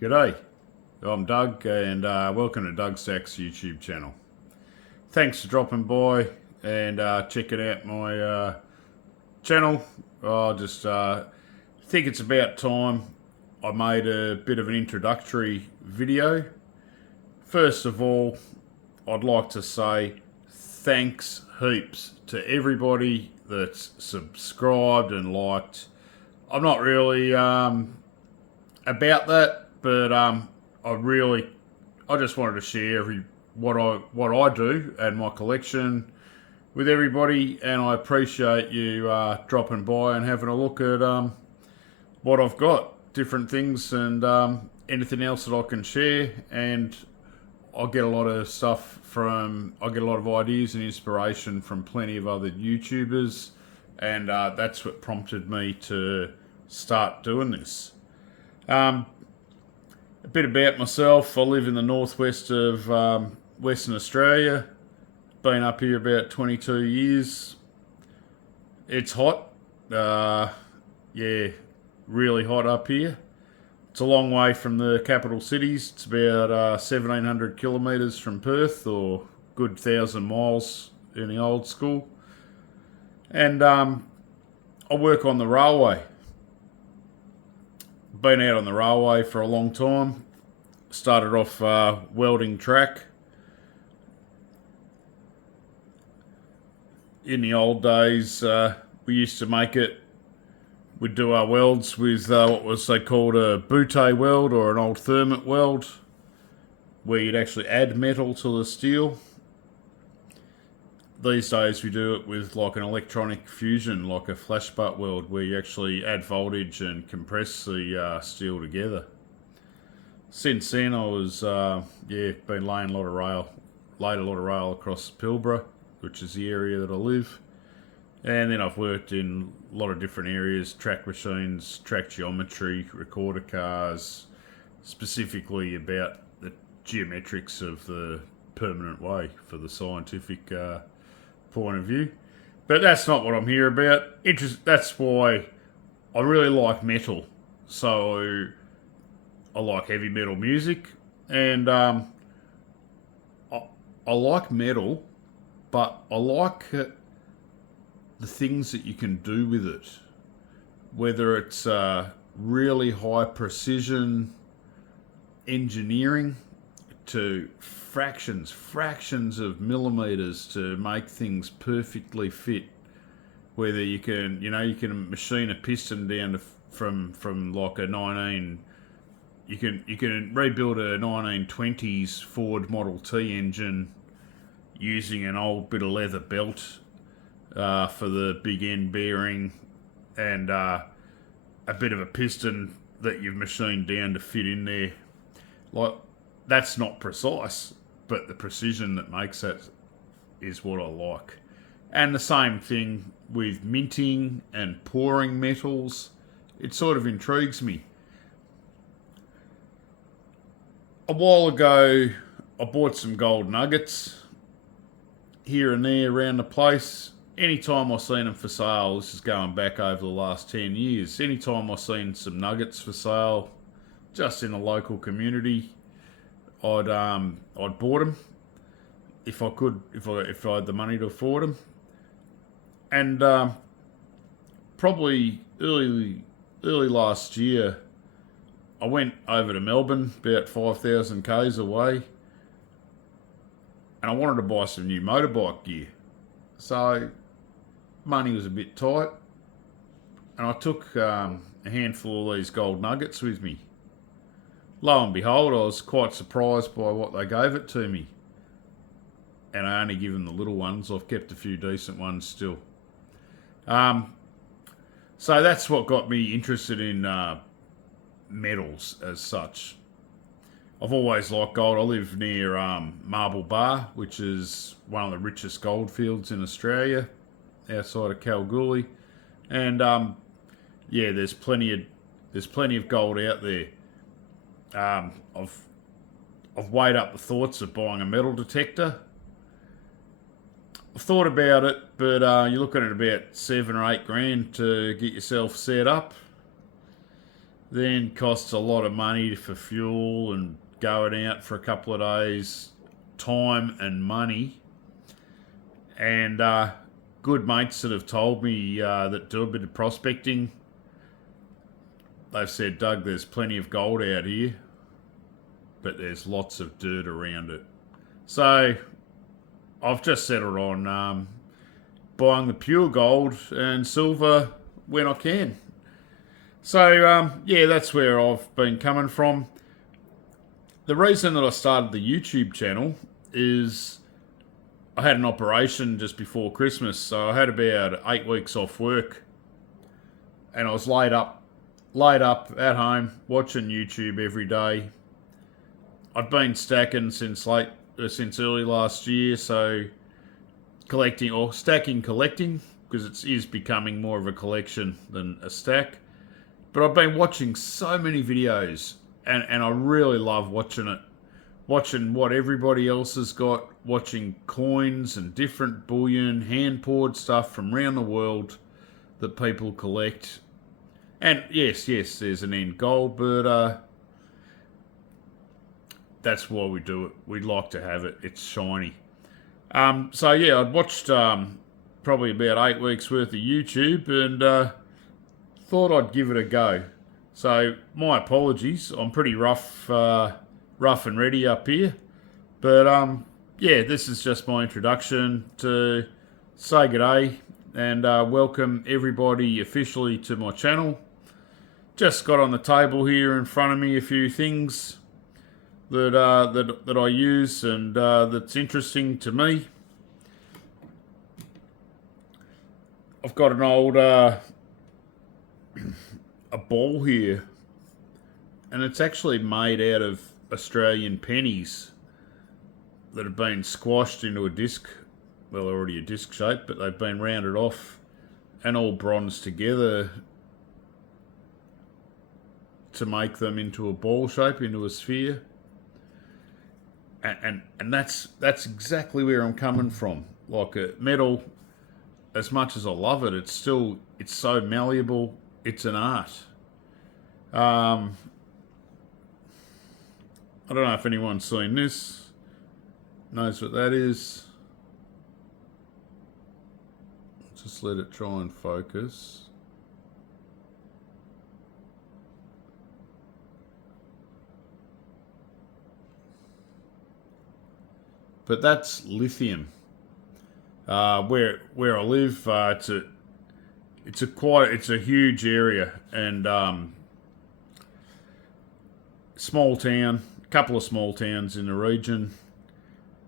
G'day, I'm Doug and welcome to Doug Stack's YouTube channel. Thanks for dropping by and checking out my channel. I just think it's about time I made a bit of an introductory video. First of all, I'd like to say thanks heaps to everybody that's subscribed and liked. I'm not really about that, but I just wanted to share what I do and my collection with everybody, and I appreciate you dropping by and having a look at what I've got, different things, and anything else that I can share. And I get a lot of ideas and inspiration from plenty of other YouTubers, and that's what prompted me to start doing this. A bit about myself. I live in the northwest of Western Australia. Been up here about 22 years. It's hot. Really hot up here. It's a long way from the capital cities. It's about 1,700 kilometres from Perth, or good 1,000 miles in the old school. And I work on the railway. Been out on the railway for a long time. Started off welding track. In the old days, we used to make it. We'd do our welds with what was they called a Gday weld, or an old thermit weld, where you'd actually add metal to the steel. These days we do it with like an electronic fusion, like a flash butt weld, where you actually add voltage and compress the steel together. Since then I was been laying a lot of rail across Pilbara, which is the area that I live. And then I've worked in a lot of different areas: track machines, track geometry, recorder cars, specifically about the geometrics of the permanent way for the scientific point of view. But that's not what I'm here about. That's why I really like metal. So I like heavy metal music, and I like metal, but I like the things that you can do with it. Whether it's really high precision engineering to fractions of millimeters to make things perfectly fit. Whether you can machine a piston down to from like you can rebuild a 1920s Ford Model T engine using an old bit of leather belt for the big end bearing, and a bit of a piston that you've machined down to fit in there. Like, that's not precise, but the precision that makes that is what I like. And the same thing with minting and pouring metals. It sort of intrigues me. A while ago, I bought some gold nuggets here and there around the place. Anytime I've seen them for sale, this is going back over the last 10 years, anytime I've seen some nuggets for sale, just in a local community, I'd bought them if I could, if I had the money to afford them. And probably early last year, I went over to Melbourne, about 5,000 k's away, and I wanted to buy some new motorbike gear. So money was a bit tight, and I took a handful of these gold nuggets with me. Lo and behold, I was quite surprised by what they gave it to me. And I only give them the little ones. I've kept a few decent ones still. So that's what got me interested in metals as such. I've always liked gold. I live near Marble Bar, which is one of the richest gold fields in Australia, outside of Kalgoorlie. And there's plenty of gold out there. I've weighed up the thoughts of buying a metal detector. I've thought about it, but you're looking at about $7 or $8 grand to get yourself set up. then costs a lot of money for fuel and going out for a couple of days, time and money. And good mates that have told me that do a bit of prospecting, they've said, Doug, there's plenty of gold out here, but there's lots of dirt around it. So I've just settled on buying the pure gold and silver when I can. So, yeah, that's where I've been coming from. The reason that I started the YouTube channel is I had an operation just before Christmas, so I had about 8 weeks off work, and I was laid up at home watching YouTube every day. I'd been stacking since early last year, so stacking collecting, because it is becoming more of a collection than a stack. But I've been watching so many videos, and I really love watching it. Watching what everybody else has got, watching coins and different bullion, hand-poured stuff from around the world that people collect. And yes, there's an end goal, but that's why we do it. We like to have it. It's shiny. So yeah, I'd watched probably about 8 weeks worth of YouTube and thought I'd give it a go. So my apologies. I'm pretty rough and ready up here. But yeah, this is just my introduction to say g'day and welcome everybody officially to my channel. Just got on the table here in front of me a few things that I use and that's interesting to me. I've got an old a ball here, and it's actually made out of Australian pennies that have been squashed into a disc. Well, they're already a disc shape, but they've been rounded off and all bronzed together to make them into a ball shape, into a sphere. And that's exactly where I'm coming from. Like a metal, as much as I love it, it's so malleable. It's an art. I don't know if anyone's seen this, knows what that is. Just let it try and focus. But that's lithium. Where I live, it's a huge area, and small town, a couple of small towns in the region,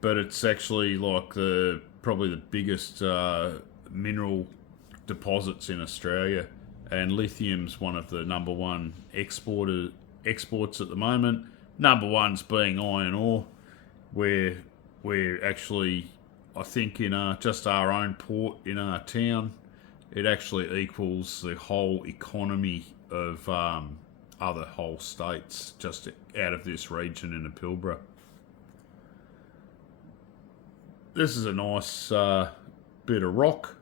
but it's actually like probably the biggest mineral deposits in Australia, and lithium's one of the number one exports at the moment. Number one's being iron ore, where we're actually, I think, in just our own port in our town, it actually equals the whole economy of other whole states just out of this region in the Pilbara. This is a nice bit of rock.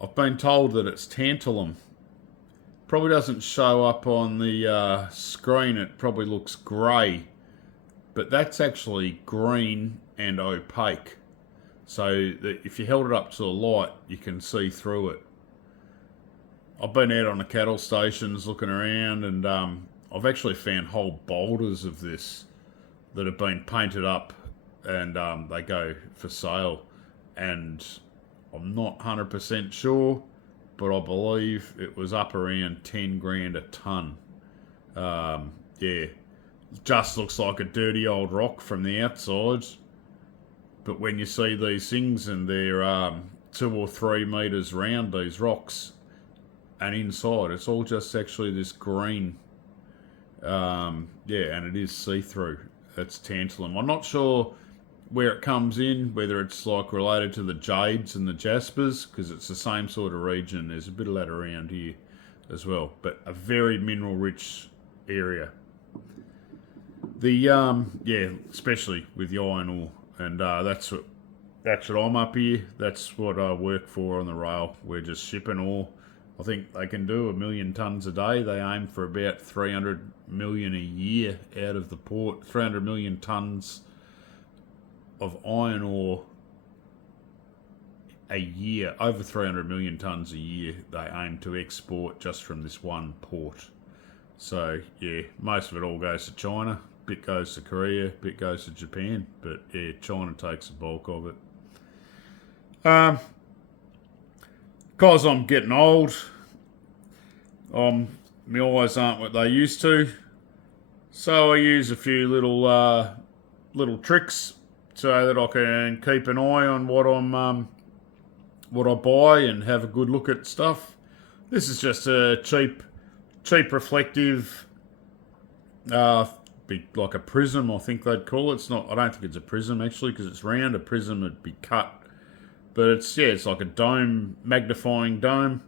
I've been told that it's tantalum. Probably doesn't show up on the screen. It probably looks grey, but that's actually green and opaque. So that if you held it up to the light, you can see through it. I've been out on the cattle stations looking around, and I've actually found whole boulders of this that have been painted up, and they go for sale. And I'm not 100% sure, but I believe it was up around 10 grand a ton. Yeah, just looks like a dirty old rock from the outside. But when you see these things and they're 2 or 3 meters round, these rocks, and inside it's all just actually this green, yeah, and it is see-through. It's tantalum. I'm not sure where it comes in, whether it's like related to the jades and the jaspers, because it's the same sort of region. There's a bit of that around here as well, but a very mineral rich area. The yeah, especially with the iron ore, and that's what I'm up here. That's what I work for on the rail. We're just shipping ore I think they can do 1 million tonnes a day. They aim for about 300 million a year out of the port. 300 million tonnes of iron ore a year. Over 300 million tonnes a year they aim to export just from this one port. So yeah, most of it all goes to China. Bit goes to Korea, bit goes to Japan. But yeah, China takes the bulk of it. Because I'm getting old, my eyes aren't what they used to. So I use a few little tricks so that I can keep an eye on what I buy and have a good look at stuff. This is just a cheap reflective, like a prism, I think they'd call it. It's not. I don't think it's a prism actually, because it's round. A prism would be cut, but it's like a dome, magnifying dome.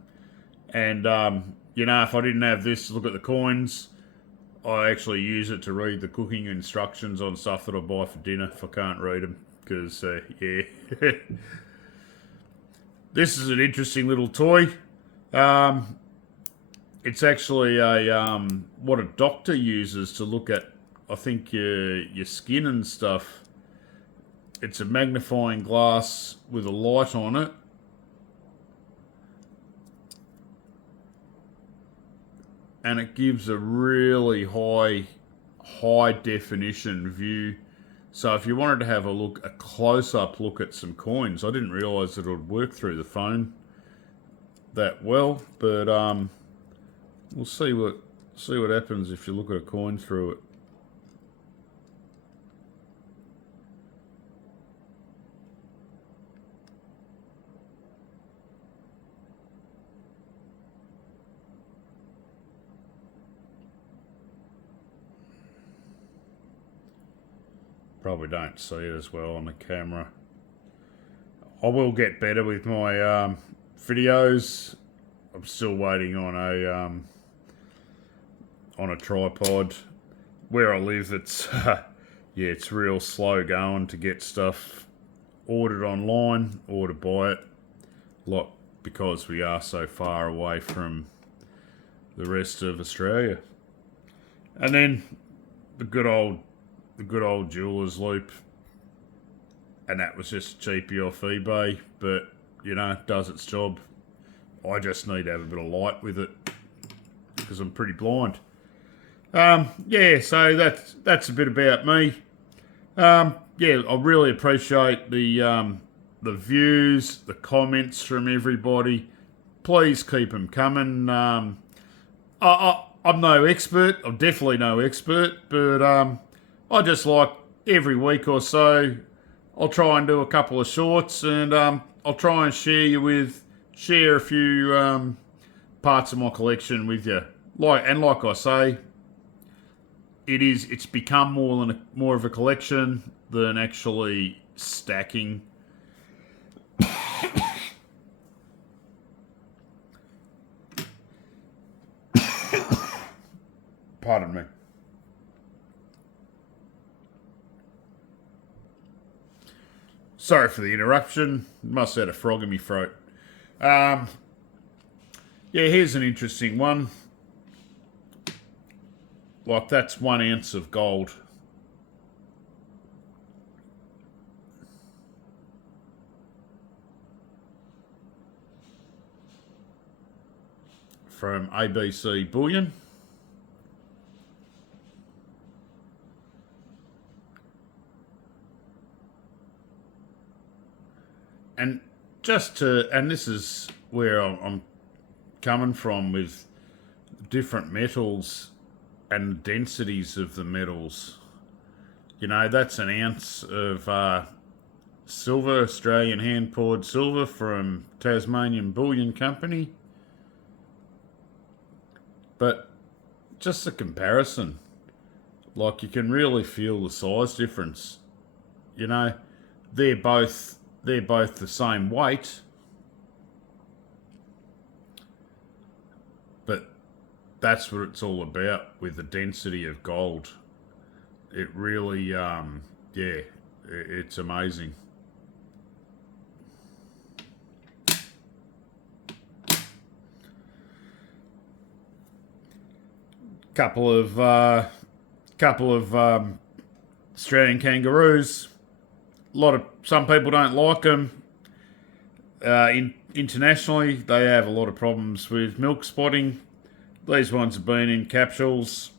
And if I didn't have this to look at the coins, I actually use it to read the cooking instructions on stuff that I buy for dinner if I can't read them. Because yeah, this is an interesting little toy. It's actually a what a doctor uses to look at, I think, your skin and stuff. It's a magnifying glass with a light on it. And it gives a really high definition view. So if you wanted to have a close-up look at some coins, I didn't realise that it would work through the phone that well, but we'll see what happens if you look at a coin through it. Probably don't see it as well on the camera. I will get better with my videos. I'm still waiting on a tripod. Where I live, it's it's real slow going to get stuff ordered online or to buy it. Because we are so far away from the rest of Australia. And then the good old jeweler's loop, and that was just cheapy off eBay, but does its job. I just need to have a bit of light with it because I'm pretty blind. So that's a bit about me. I really appreciate the views, the comments from everybody. Please keep them coming. I'm no expert. I'm definitely no expert, but I just like every week or so, I'll try and do a couple of shorts, and I'll try and share a few parts of my collection with you. Like I say, it's become more of a collection than actually stacking. Pardon me. Sorry for the interruption. Must have had a frog in my throat. Here's an interesting one. Like, that's 1 ounce of gold. From ABC Bullion. And this is where I'm coming from with different metals and densities of the metals. That's 1 ounce of silver, Australian hand-poured silver from Tasmanian Bullion Company. But just a comparison, like, you can really feel the size difference. They're both the same weight, but that's what it's all about with the density of gold. It really, it's amazing. couple of Australian kangaroos. Some people don't like them. Internationally, they have a lot of problems with milk spotting. These ones have been in capsules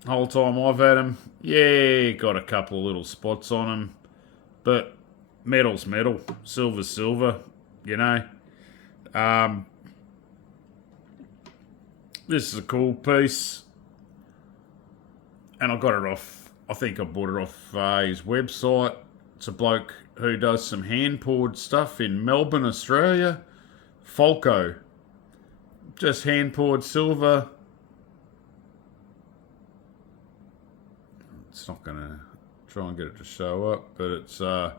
the whole time I've had them. Yeah, got a couple of little spots on them, but metal's metal, silver's silver, you know. This is a cool piece, and I got it off, I think I bought it off his website. It's a bloke who does some hand-poured stuff in Melbourne, Australia. Falco. Just hand-poured silver. It's not going to try and get it to show up, but it's, yeah,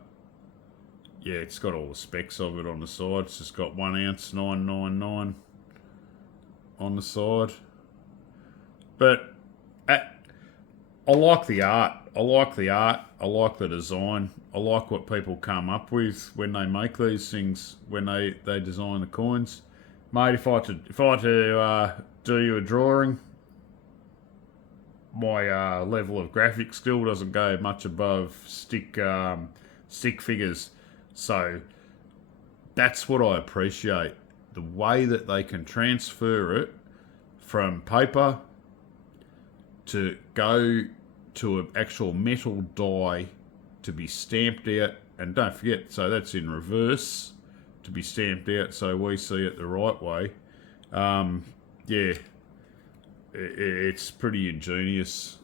it's got all the specs of it on the side. It's just got 1 ounce 999 on the side. But I like the art. I like the design. I like what people come up with when they make these things, when they design the coins. Mate, if I had to do you a drawing, my level of graphic skill doesn't go much above stick figures. So that's what I appreciate. The way that they can transfer it from paper to go to an actual metal die to be stamped out, and don't forget, so that's in reverse, to be stamped out so we see it the right way. Yeah, it's pretty ingenious.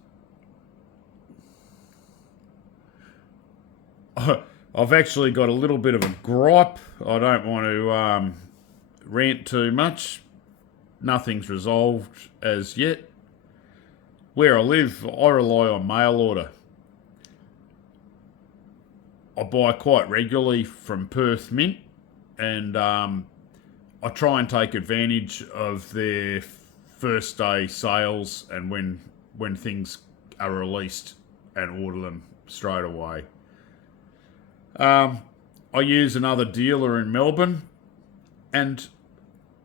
I've actually got a little bit of a gripe. I don't want to rant too much. Nothing's resolved as yet. Where I live, I rely on mail order. I buy quite regularly from Perth Mint, and I try and take advantage of their first day sales and when things are released and order them straight away. I use another dealer in Melbourne, and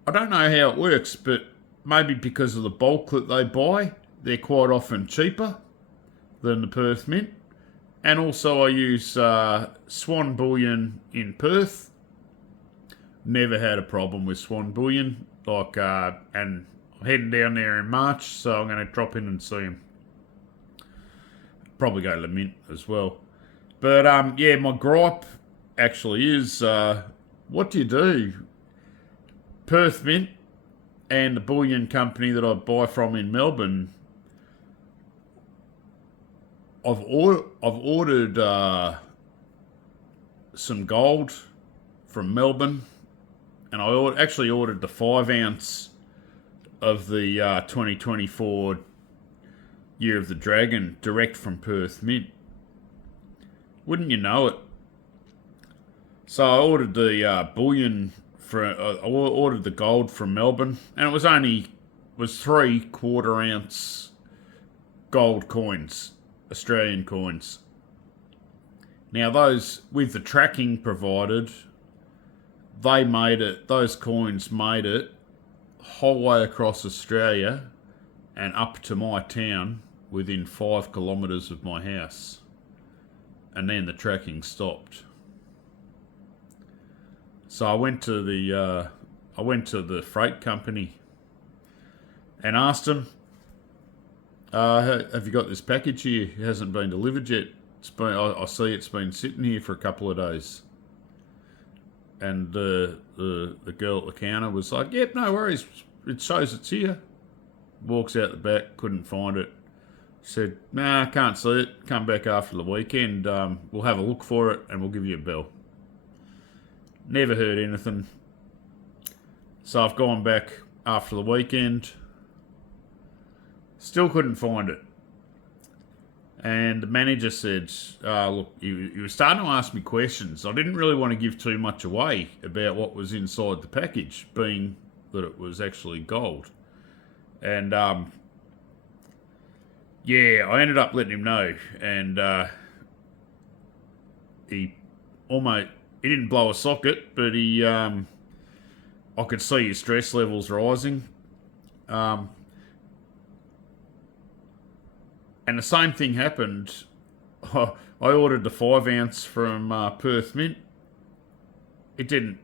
I don't know how it works, but maybe because of the bulk that they buy, they're quite often cheaper than the Perth Mint. And also I use Swan Bullion in Perth. Never had a problem with Swan Bullion. And I'm heading down there in March, so I'm going to drop in and see them. Probably go to the Mint as well. But yeah, my gripe actually is, what do you do? Perth Mint and the bullion company that I buy from in Melbourne, I've ordered some gold from Melbourne, and I actually ordered the 5 ounce of the 2024 Year of the Dragon direct from Perth Mint. Wouldn't you know it? So I ordered the bullion I ordered the gold from Melbourne, and it was 3/4 ounce gold coins, Australian coins. Now those, with the tracking provided, those coins made it whole way across Australia and up to my town within 5 kilometres of my house. And then the tracking stopped. So I went to the freight company and asked them, have you got this package here? It hasn't been delivered yet. I see it's been sitting here for a couple of days. And the girl at the counter was like, yep, no worries. It shows it's here. Walks out the back, couldn't find it. Said, nah, can't see it. Come back after the weekend. We'll have a look for it and we'll give you a bell. Never heard anything. So I've gone back after the weekend. Still couldn't find it. And the manager said, look, you were starting to ask me questions. I didn't really want to give too much away about what was inside the package, being that it was actually gold. And, yeah, I ended up letting him know. And he didn't blow a socket, but I could see his stress levels rising. And the same thing happened. I ordered the 5 ounce from Perth Mint. It didn't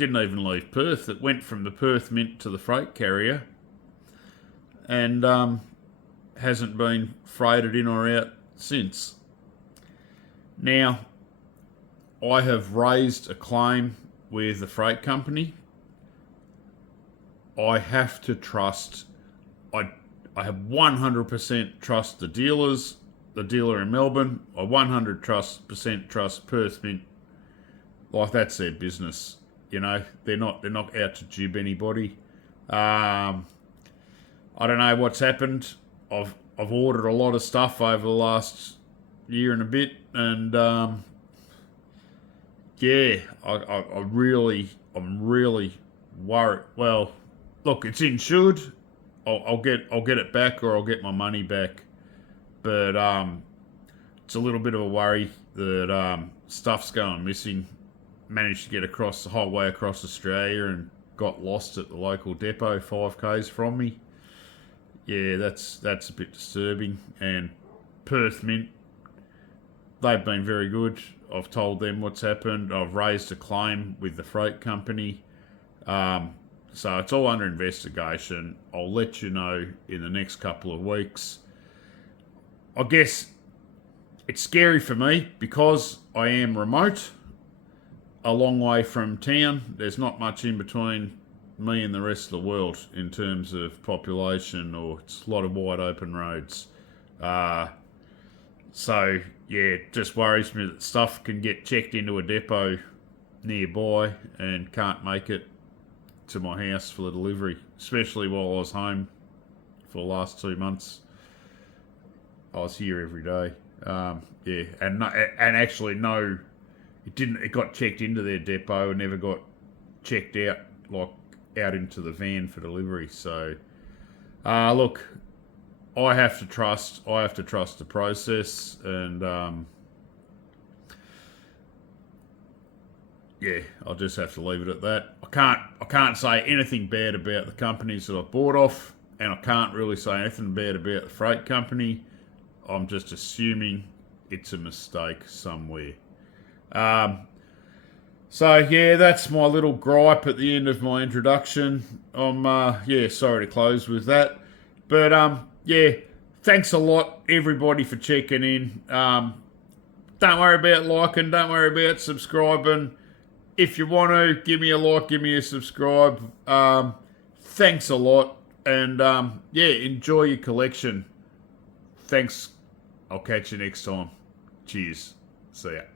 even leave Perth. It went from the Perth Mint to the freight carrier, and hasn't been freighted in or out since. Now, I have raised a claim with the freight company. I have to trust. I have 100% trust the dealers, the dealer in Melbourne. I 100% trust Perth Mint. Like, that's their business. You know, they're not out to jib anybody. I don't know what's happened. I've ordered a lot of stuff over the last year and a bit, and yeah, I'm really worried. Well, look, it's insured. I'll get it back, or I'll get my money back. But it's a little bit of a worry that stuff's going missing. Managed to get across the whole way across Australia and got lost at the local depot 5k's from me. Yeah, that's a bit disturbing. And Perth Mint, they've been very good. I've told them what's happened. I've raised a claim with the freight company. So it's all under investigation. I'll let you know in the next couple of weeks. I guess it's scary for me because I am remote, a long way from town. There's not much in between me and the rest of the world in terms of population, or it's a lot of wide open roads. So yeah, it just worries me that stuff can get checked into a depot nearby and can't make it to my house for the delivery, especially while I was home for the last 2 months. I was here every day. Yeah, and actually no, it didn't. It got checked into their depot and never got checked out, like out into the van for delivery. So, look, I have to trust the process, and yeah, I'll just have to leave it at that. I can't say anything bad about the companies that I bought off, and I can't really say anything bad about the freight company. I'm just assuming it's a mistake somewhere. So yeah, that's my little gripe at the end of my introduction. I'm sorry to close with that, but yeah, thanks a lot everybody for checking in. Don't worry about liking, don't worry about subscribing. If you want to, give me a like, give me a subscribe. Thanks a lot, and yeah, enjoy your collection. Thanks. I'll catch you next time. Cheers. See ya.